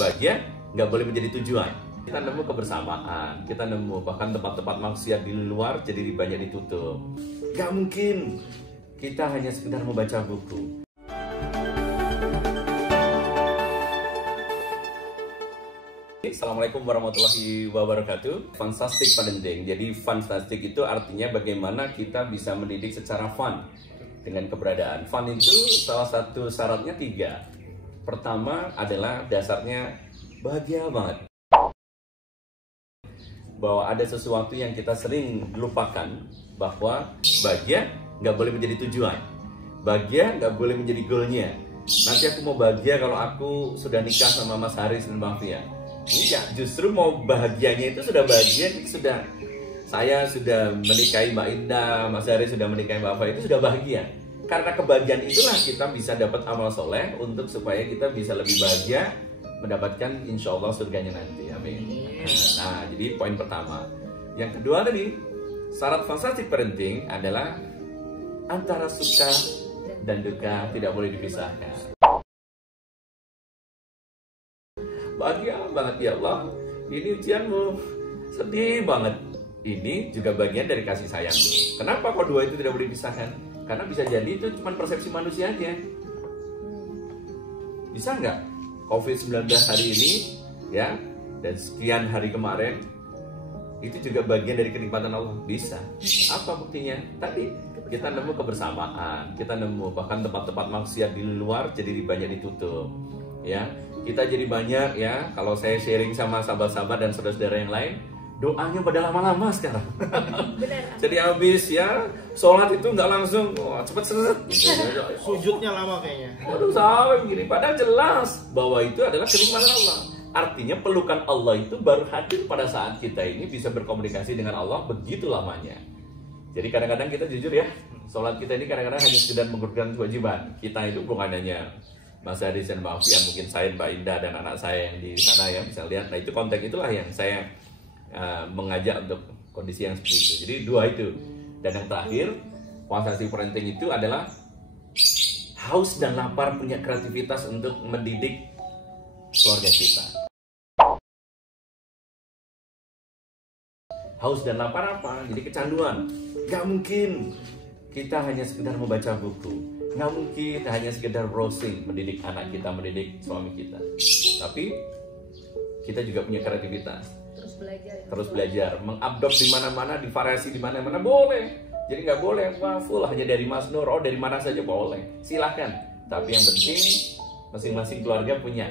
bahagia nggak boleh menjadi tujuan. Kita nemu kebersamaan, kita nemu bahkan tempat-tempat maksiat di luar jadi banyak ditutup. Nggak mungkin kita hanya sekedar membaca buku. Assalamualaikum warahmatullahi wabarakatuh. Fantastic parenting. Jadi fantastic itu artinya bagaimana kita bisa mendidik secara fun dengan keberadaan. Fun itu salah satu syaratnya 3. Pertama adalah dasarnya bahagia banget. Bahwa ada sesuatu yang kita sering lupakan, bahwa bahagia nggak boleh menjadi tujuan. Bahagia nggak boleh menjadi goalnya. Nanti aku mau bahagia kalau aku sudah nikah sama Mas Haris dan Mbak Fia. Enggak, justru mau bahagianya itu sudah bahagia, saya sudah menikahi Mbak Indah, Mas Haris sudah menikahi Mbak Fia, itu sudah bahagia. Karena kebahagiaan itulah kita bisa dapat amal soleh untuk supaya kita bisa lebih bahagia mendapatkan insya Allah surganya nanti. Amin. Nah, jadi poin pertama. Yang kedua tadi, syarat fantastic parenting adalah antara suka dan duka tidak boleh dipisahkan. Bahagia banget ya Allah, ini ujianmu, sedih banget. Ini juga bagian dari kasih sayang. Kenapa kok dua itu tidak boleh dipisahkan? Karena bisa jadi itu cuma persepsi manusia aja. Bisa nggak COVID-19 hari ini, ya, dan sekian hari kemarin, itu juga bagian dari kenikmatan Allah? Bisa. Apa buktinya? Tadi kita nemu kebersamaan, kita nemu bahkan tempat-tempat maksiat di luar jadi banyak ditutup, ya. Kita jadi banyak, ya, kalau saya sharing sama sahabat-sahabat dan saudara-saudara yang lain, doanya pada lama-lama sekarang. Benar. Jadi habis, ya, sholat itu nggak langsung cepet seret. Sujudnya lama kayaknya. Waduh, sampai begini. Padahal jelas bahwa itu adalah kenikmatan Allah. Artinya pelukan Allah itu baru hadir pada saat kita ini bisa berkomunikasi dengan Allah begitu lamanya. Jadi kadang-kadang kita jujur ya, sholat kita ini kadang-kadang hanya sekedar mengerjakan kewajiban. Kita itu bukan hanya Mas Haris dan Mbak Fia, mungkin saya, Mbak Indah, dan anak saya yang di sana ya bisa lihat. Nah, itu konteks itulah yang saya mengajak untuk kondisi yang seperti itu. Jadi dua itu. Dan yang terakhir, fantastic parenting itu adalah haus dan lapar punya kreativitas untuk mendidik keluarga kita. Haus dan lapar apa? Jadi kecanduan. Gak mungkin kita hanya sekedar membaca buku. Nggak mungkin hanya sekedar browsing mendidik anak kita, mendidik suami kita. Tapi kita juga punya kreativitas. Terus belajar, mengabsorb di mana-mana, divariasi di mana-mana boleh. Jadi nggak boleh full hanya dari Mas Nur, dari mana saja boleh. Silahkan. Tapi yang penting masing-masing keluarga punya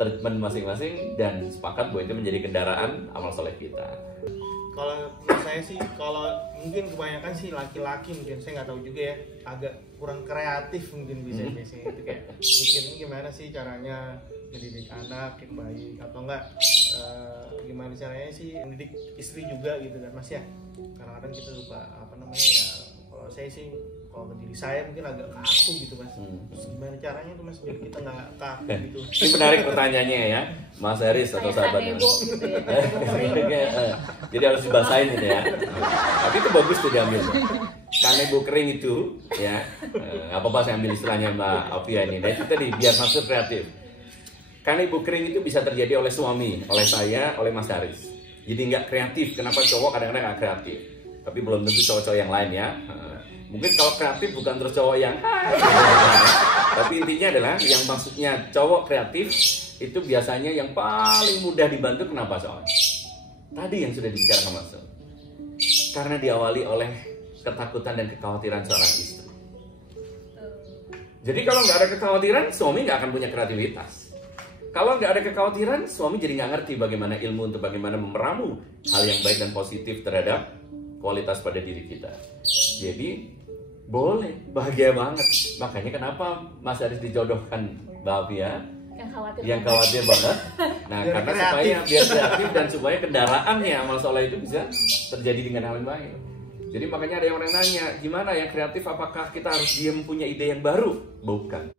treatment masing-masing dan sepakat bahwa itu menjadi kendaraan amal soleh kita. Kalau menurut saya sih, kalau mungkin kebanyakan sih laki-laki, mungkin saya nggak tahu juga ya, agak kurang kreatif mungkin bisa biasanya itu kayak mikirnya gimana sih caranya mendidik anak yang baik atau enggak gimana caranya sih mendidik istri juga gitu kan Mas ya. Kadang-kadang kita lupa apa namanya ya, kalau saya sih kalau ke diri saya mungkin agak kaku gitu Mas. Gimana caranya tuh Mas biar kita nggak kaku gitu. Ini menarik pertanyaannya ya, Mas Haris atau sahabat. Jadi harus dibasahin gitu ya. Tapi itu bagus tuh diambil. Kanebo kering itu ya, apa-apa saya ambil istilahnya Mbak Afia ini. Nah itu tadi biar masuk kreatif. Kanebo kering itu bisa terjadi oleh suami, oleh saya, oleh Mas Haris. Jadi nggak kreatif. Kenapa cowok kadang-kadang nggak kreatif? Tapi belum tentu cowok-cowok yang lain ya. Mungkin kalau kreatif bukan terus cowok yang tapi intinya adalah yang maksudnya cowok kreatif itu biasanya yang paling mudah dibantu. Kenapa soal? Tadi yang sudah dibicarakan Mas. Karena diawali oleh ketakutan dan kekhawatiran seorang istri. Jadi kalau nggak ada kekhawatiran, suami nggak akan punya kreativitas. Kalau nggak ada kekhawatiran, suami jadi nggak ngerti bagaimana ilmu untuk bagaimana memeramu hal yang baik dan positif terhadap kualitas pada diri kita. Jadi boleh, bahagia banget. Makanya kenapa Mas Haris dijodohkan Mbak Afia? Yang khawatir banget. Nah, biar karena kreatif. supaya biar kreatif dan supaya kendaraannya amal soleh itu bisa terjadi dengan hal yang baik. Jadi makanya ada yang orang nanya, gimana yang kreatif? Apakah kita harus diam punya ide yang baru? Bukan.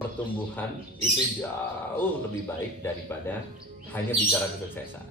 pertumbuhan itu jauh lebih baik daripada hanya bicara kesuksesan.